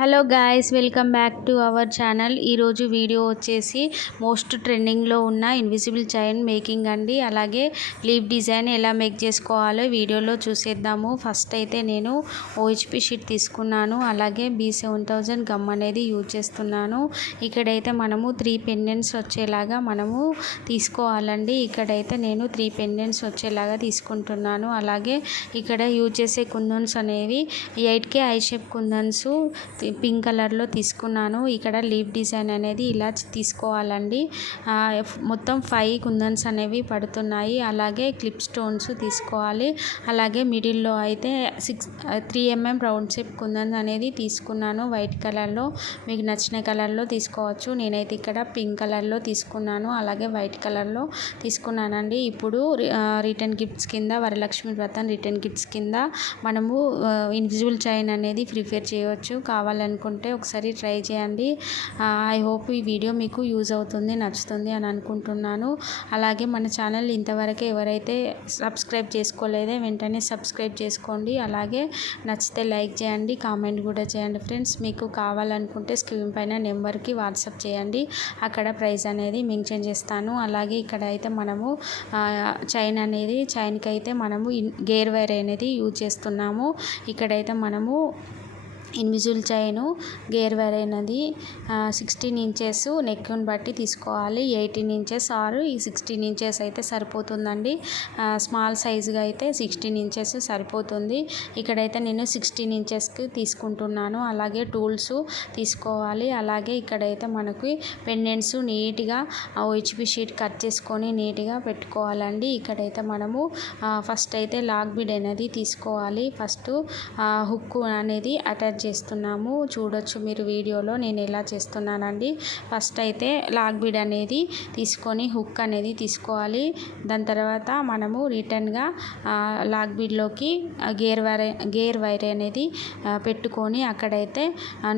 Hello guys, welcome back to our channel. ఈరోజు video వచ్చేసి most ట్రెండింగ్లో ఉన్న ఇన్విజిబుల్ చైన్ మేకింగ్ అండి. అలాగే లీవ్ డిజైన్ ఎలా మేక్ చేసుకోవాలో వీడియోలో చూసేద్దాము. ఫస్ట్ అయితే నేను OHP షీట్ తీసుకున్నాను. అలాగే B7000 గమ్ అనేది యూజ్ చేస్తున్నాను. ఇక్కడైతే మనము 3 పెండెంట్స్ వచ్చేలాగా మనము తీసుకోవాలండి. ఇక్కడైతే నేను 3 పెండెంట్స్ వచ్చేలాగా తీసుకుంటున్నాను. అలాగే ఇక్కడ యూజ్ చేసే కుందన్స్ అనేవి 8K I shape kundans pink కలర్లో తీసుకున్నాను. ఇక్కడ లీవ్ డిజైన్ అనేది ఇలా తీసుకోవాలండి. మొత్తం 5 కుందన్స్ అనేవి పడుతున్నాయి. అలాగే క్లిప్ స్టోన్స్ తీసుకోవాలి. అలాగే మిడిల్లో అయితే 3 mm రౌండ్ షేప్ కుందన్స్ అనేది తీసుకున్నాను. వైట్ కలర్లో మీకు నచ్చిన కలర్లో తీసుకోవచ్చు. నేనైతే ఇక్కడ పింక్ కలర్లో తీసుకున్నాను. అలాగే వైట్ కలర్లో తీసుకున్నానండి. ఇప్పుడు రిటర్న్ గిఫ్ట్స్ కింద, వరలక్ష్మి వ్రతం రిటర్న్ గిఫ్ట్స్ కింద మనము ఇన్విజిబుల్ చైన్ అనేది ప్రిపేర్ చేయవచ్చు. కావాలనుకుంటే ఒకసారి ట్రై చేయండి. ఐ హోప్ ఈ వీడియో మీకు యూజ్ అవుతుంది, నచ్చుతుంది అని అనుకుంటున్నాను. అలాగే మన ఛానల్ ఇంతవరకు ఎవరైతే సబ్స్క్రైబ్ చేసుకోలేదో వెంటనే సబ్స్క్రైబ్ చేసుకోండి. అలాగే నచ్చితే లైక్ చేయండి, కామెంట్ కూడా చేయండి ఫ్రెండ్స్. మీకు కావాలనుకుంటే స్క్రీన్ పైన నెంబర్కి వాట్సాప్ చేయండి. అక్కడ ప్రైస్ అనేది మెన్షన్ చేస్తాను. అలాగే ఇక్కడ అయితే మనము చైన్కి అయితే మనము గేర్ వైర్ అనేది యూజ్ చేస్తున్నాము. ఇక్కడైతే మనము ఇన్విజిబుల్ చైను గేర్ వైర్ అనేది 16 ఇంచెస్ నెక్ను బట్టి తీసుకోవాలి. 18 ఇంచెస్ ఆర్ 16 ఇంచెస్ అయితే సరిపోతుందండి. స్మాల్ సైజుగా అయితే 16 ఇంచెస్ సరిపోతుంది. ఇక్కడైతే నేను 16 ఇంచెస్కి తీసుకుంటున్నాను. అలాగే టూల్స్ తీసుకోవాలి. అలాగే ఇక్కడైతే మనకి పెండెంట్స్ నీట్గా OHP షీట్ కట్ చేసుకొని నీట్గా పెట్టుకోవాలండి. ఇక్కడైతే మనము ఫస్ట్ అయితే లాక్ బీడ్ అనేది తీసుకోవాలి. ఫస్ట్ హుక్ అనేది అటాచ్ చేస్తున్నాము. చూడొచ్చు మీరు వీడియోలో నేను ఎలా చేస్తున్నానండి. ఫస్ట్ అయితే లాక్ బీడ్ అనేది తీసుకొని హుక్ అనేది తీసుకోవాలి. దాని తర్వాత మనము రిటర్న్గా లాక్ బీడ్లోకి గేర్ వైర్ అనేది పెట్టుకొని అక్కడైతే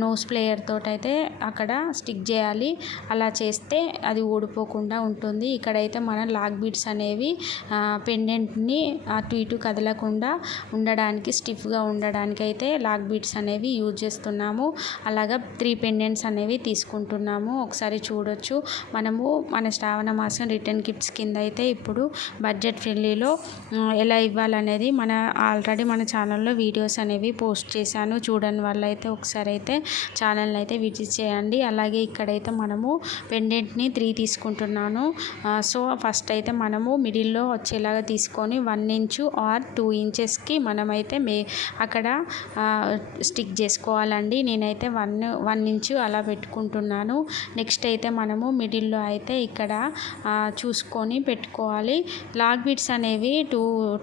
నోస్ ప్లేయర్ తోటి అయితే అక్కడ స్టిక్ చేయాలి. అలా చేస్తే అది ఊడిపోకుండా ఉంటుంది. ఇక్కడైతే మనం లాక్ బీడ్స్ అనేవి పెండెంట్ని అటు ఇటు కదలకుండా ఉండడానికి, స్టిఫ్గా ఉండడానికి అయితే లాక్ బీడ్స్ అనేవి యూజ్ చేస్తున్నాము. అలాగా 3 పెండెంట్స్ అనేవి తీసుకుంటున్నాము. ఒకసారి చూడొచ్చు. మనము మన శ్రావణ మాసం రిటర్న్ గిఫ్ట్స్ కింద అయితే ఇప్పుడు బడ్జెట్ ఫ్రెండ్లీలో ఎలా ఇవ్వాలనేది ఆల్రెడీ మన ఛానల్లో వీడియోస్ అనేవి పోస్ట్ చేశాను. చూడని వాళ్ళైతే ఒకసారి అయితే ఛానల్ అయితే విజిట్ చేయండి. అలాగే ఇక్కడైతే మనము పెండెంట్ని 3 తీసుకుంటున్నాను. సో ఫస్ట్ అయితే మనము మిడిల్లో వచ్చేలాగా తీసుకొని 1 ఇంచు ఆర్ 2 ఇంచెస్కి మనమైతే అక్కడ స్టిక్ చేసుకోవాలండి. నేనైతే 1 ఇంచు అలా పెట్టుకుంటున్నాను. నెక్స్ట్ అయితే మనము మిడిల్లో అయితే ఇక్కడ చూసుకొని పెట్టుకోవాలి. లాక్ బీడ్స్ అనేవి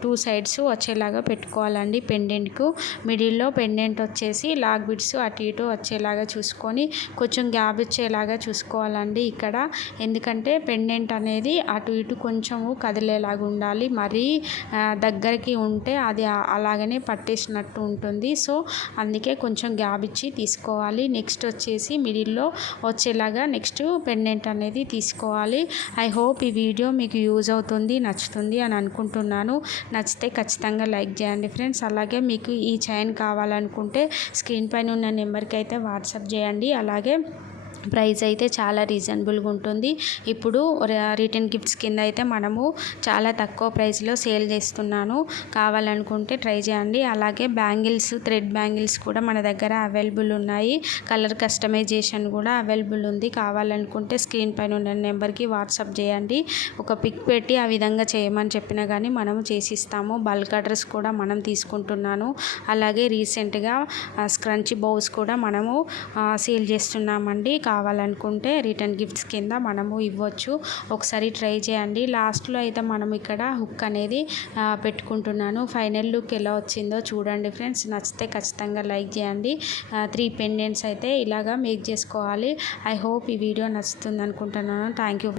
టూ సైడ్స్ వచ్చేలాగా పెట్టుకోవాలండి. పెండెంట్కు మిడిల్లో పెండెంట్ వచ్చేసి లాక్ బీడ్స్ అటు ఇటు వచ్చేలాగా చూసుకొని కొంచెం గ్యాప్ ఇచ్చేలాగా చూసుకోవాలండి ఇక్కడ. ఎందుకంటే పెండెంట్ అనేది అటు ఇటు కొంచెము కదిలేలాగా ఉండాలి. మరీ దగ్గరికి ఉంటే అది అలాగనే పట్టేసినట్టు ఉంటుంది. సో అందుకే కొంచెం గ్యాప్ ఇచ్చి తీసుకోవాలి. నెక్స్ట్ వచ్చేసి మిడిల్లో వచ్చేలాగా నెక్స్ట్ పెండెంట్ అనేది తీసుకోవాలి. ఐ హోప్ ఈ వీడియో మీకు యూజ్ అవుతుంది, నచ్చుతుంది అని అనుకుంటున్నాను. నచ్చితే ఖచ్చితంగా లైక్ చేయండి ఫ్రెండ్స్. అలాగే మీకు ఈ చైన్ కావాలనుకుంటే స్క్రీన్ పైన ఉన్న నెంబర్కి అయితే వాట్సాప్ చేయండి. అలాగే ప్రైస్ అయితే చాలా రీజనబుల్గా ఉంటుంది. ఇప్పుడు రిటర్న్ గిఫ్ట్స్ కింద అయితే మనము చాలా తక్కువ ప్రైస్లో సేల్ చేస్తున్నాను. కావాలనుకుంటే ట్రై చేయండి. అలాగే బ్యాంగిల్స్, థ్రెడ్ బ్యాంగిల్స్ కూడా మన దగ్గర అవైలబుల్ ఉన్నాయి. కలర్ కస్టమైజేషన్ కూడా అవైలబుల్ ఉంది. కావాలనుకుంటే స్క్రీన్ పైన ఉన్న నెంబర్కి వాట్సాప్ చేయండి. ఒక పిక్ పెట్టి ఆ విధంగా చేయమని చెప్పినా కానీ మనము చేసిస్తాము. బల్క్ అడ్రస్ కూడా మనం తీసుకుంటున్నాను. అలాగే రీసెంట్గా స్క్రంచీ బౌస్ కూడా మనము సేల్ చేస్తున్నామండి. కావాలనుకుంటే రిటర్న్ గిఫ్ట్స్ కింద మనము ఇవ్వచ్చు. ఒకసారి ట్రై చేయండి. లాస్ట్లో అయితే మనం ఇక్కడ హుక్ అనేది పెట్టుకుంటున్నాను. ఫైనల్ లుక్ ఎలా వచ్చిందో చూడండి ఫ్రెండ్స్. నచ్చితే ఖచ్చితంగా లైక్ చేయండి. 3 పెండెంట్స్ అయితే ఇలాగా మేక్ చేసుకోవాలి. ఐ హోప్ ఈ వీడియో నచ్చుతుంది అనుకుంటున్నాను. Thank you.